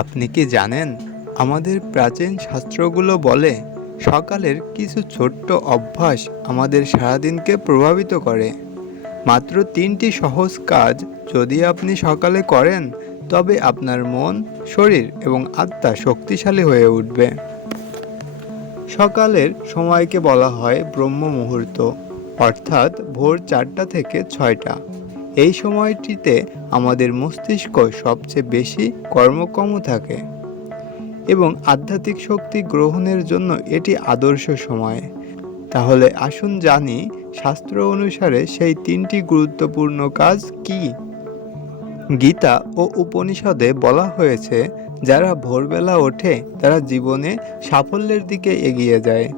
আপনি কি জানেন, আমাদের প্রাচীন শাস্ত্রগুলো বলে সকালের কিছু ছোট্ট অভ্যাস আমাদের সারাদিনকে প্রভাবিত করে। মাত্র 3টি সহজ কাজ যদি আপনি সকালে করেন, তবে আপনার মন, শরীর এবং আত্মা শক্তিশালী হয়ে উঠবে। সকালের সময়কে বলা হয় ব্রহ্ম মুহূর্ত, অর্থাৎ ভোর 4টা থেকে 6টা। এই সময়টিতে আমাদের মস্তিষ্ক সবচেয়ে বেশি কর্মক্ষম থাকে এবং আধ্যাত্মিক শক্তি গ্রহণের জন্য এটি আদর্শ সময়। তাহলে আসুন জানি, শাস্ত্র অনুসারে সেই 3টি গুরুত্বপূর্ণ কাজ কি। গীতা ও উপনিষদে বলা হয়েছে, যারা ভোরবেলা ওঠে তারা জীবনে সাফল্যের দিকে এগিয়ে যায়।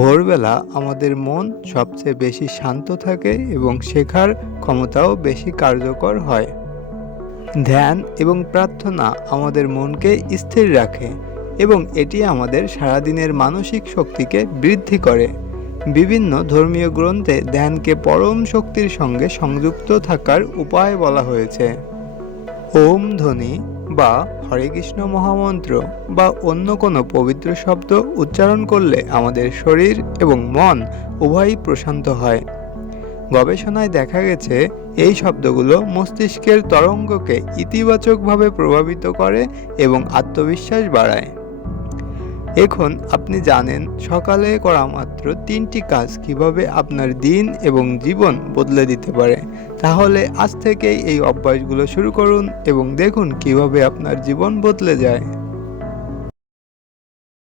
ভোরবেলা আমাদের মন সবচেয়ে বেশি শান্ত থাকে এবং শেখার ক্ষমতাও বেশি কার্যকর হয়। ধ্যান এবং প্রার্থনা আমাদের মনকে স্থির রাখে এবং এটি আমাদের সারাদিনের মানসিক শক্তিকে বৃদ্ধি করে। বিভিন্ন ধর্মীয় গ্রন্থে ধ্যানকে পরম শক্তির সঙ্গে সংযুক্ত থাকার উপায় বলা হয়েছে। ওম ধ্বনি বা হরে কৃষ্ণ মহামন্ত্র বা অন্য কোনো পবিত্র শব্দ উচ্চারণ করলে আমাদের শরীর এবং মন উভয়ই প্রশান্ত হয়। গবেষণায় দেখা গেছে, এই শব্দগুলো মস্তিষ্কের তরঙ্গকে ইতিবাচকভাবে প্রভাবিত করে এবং আত্মবিশ্বাস বাড়ায়। এখন আপনি জানেন সকালে করা মাত্র 3টি কাজ কিভাবে আপনার দিন এবং জীবন বদলে দিতে পারে। তাহলে আজ থেকেই এই অভ্যাসগুলো শুরু করুন এবং দেখুন কিভাবে আপনার জীবন বদলে যায়।